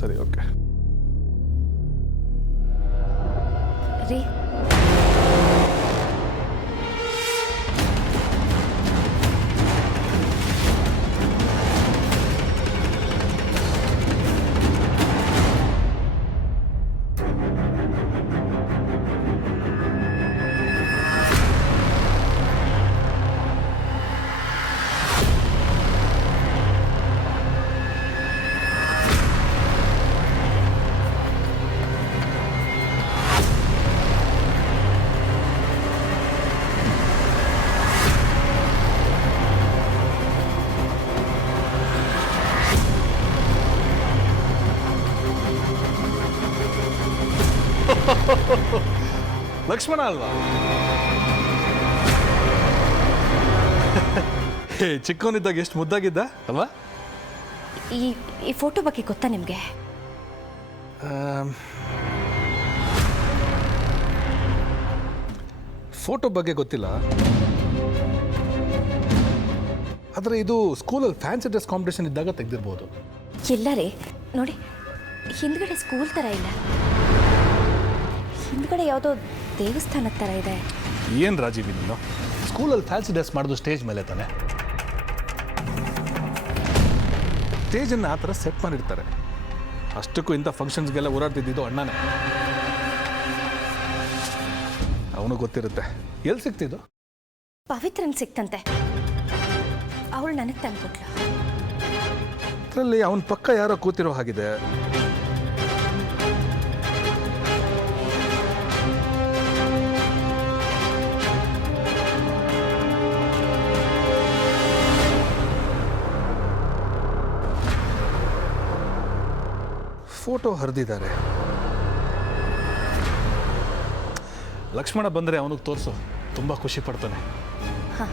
ಸರಿ ಓಕೆ ರೀ ಲಕ್ಷ್ಮಣ ಅಲ್ವಾ ಚಿಕ್ಕವನಿದ್ದಾಗ ಎಷ್ಟು ಮುದ್ದಾಗಿದ್ದ ಅಲ್ವಾ ಈ ಫೋಟೋ ಬಗ್ಗೆ ಗೊತ್ತಾ ನಿಮಗೆ? ಫೋಟೋ ಬಗ್ಗೆ ಗೊತ್ತಿಲ್ಲ ಆದರೆ ಇದು ಸ್ಕೂಲಲ್ಲಿ ಫ್ಯಾನ್ಸಿ ಡ್ರೆಸ್ ಕಾಂಪಿಟೇಷನ್ ಇದ್ದಾಗ ತೆಗೆದಿರ್ಬೋದು. ಇಲ್ಲ ರೀ ನೋಡಿ, ಹಿಂದ್ಗಡೆ ಸ್ಕೂಲ್ ಥರ ಇಲ್ಲ, ಹಿಂದ್ಗಡೆ ಯಾವುದೋ ದೇವಸ್ಥಾನದ ಥರ ಇದೆ. ಏನು ರಾಜೀವ್ ನೀನು ಸ್ಕೂಲಲ್ಲಿ ಫ್ಯಾನ್ಸಿ ಡ್ರೆಸ್ ಮಾಡೋದು ಸ್ಟೇಜ್ ಮೇಲೆ ತಾನೆ, ಸ್ಟೇಜನ್ನು ಆ ಥರ ಸೆಟ್ ಮಾಡಿರ್ತಾರೆ. ಅಷ್ಟಕ್ಕೂ ಇಂಥ ಫಂಕ್ಷನ್ಸ್ಗೆಲ್ಲ ಓಡಾಡ್ತಿದ್ದು ಅಣ್ಣನೇ, ಅವನು ಗೊತ್ತಿರುತ್ತೆ. ಎಲ್ಲಿ ಸಿಕ್ತಿದ್ದು? ಪವಿತ್ರನ್ ಸಿಕ್ತಂತೆ, ಅವಳು ನನಗೆ ತಂದ್ಕೊಟ್ಲು. ಅದರಲ್ಲಿ ಅವನ ಪಕ್ಕ ಯಾರೋ ಕೂತಿರೋ ಹಾಗಿದೆ. ಫೋಟೋ ಹರಿದಿದ್ದಾರೆ. ಲಕ್ಷ್ಮಣ ಬಂದರೆ ಅವನಿಗೆ ತೋರಿಸು, ತುಂಬ ಖುಷಿ ಪಡ್ತಾನೆ. ಹಾಂ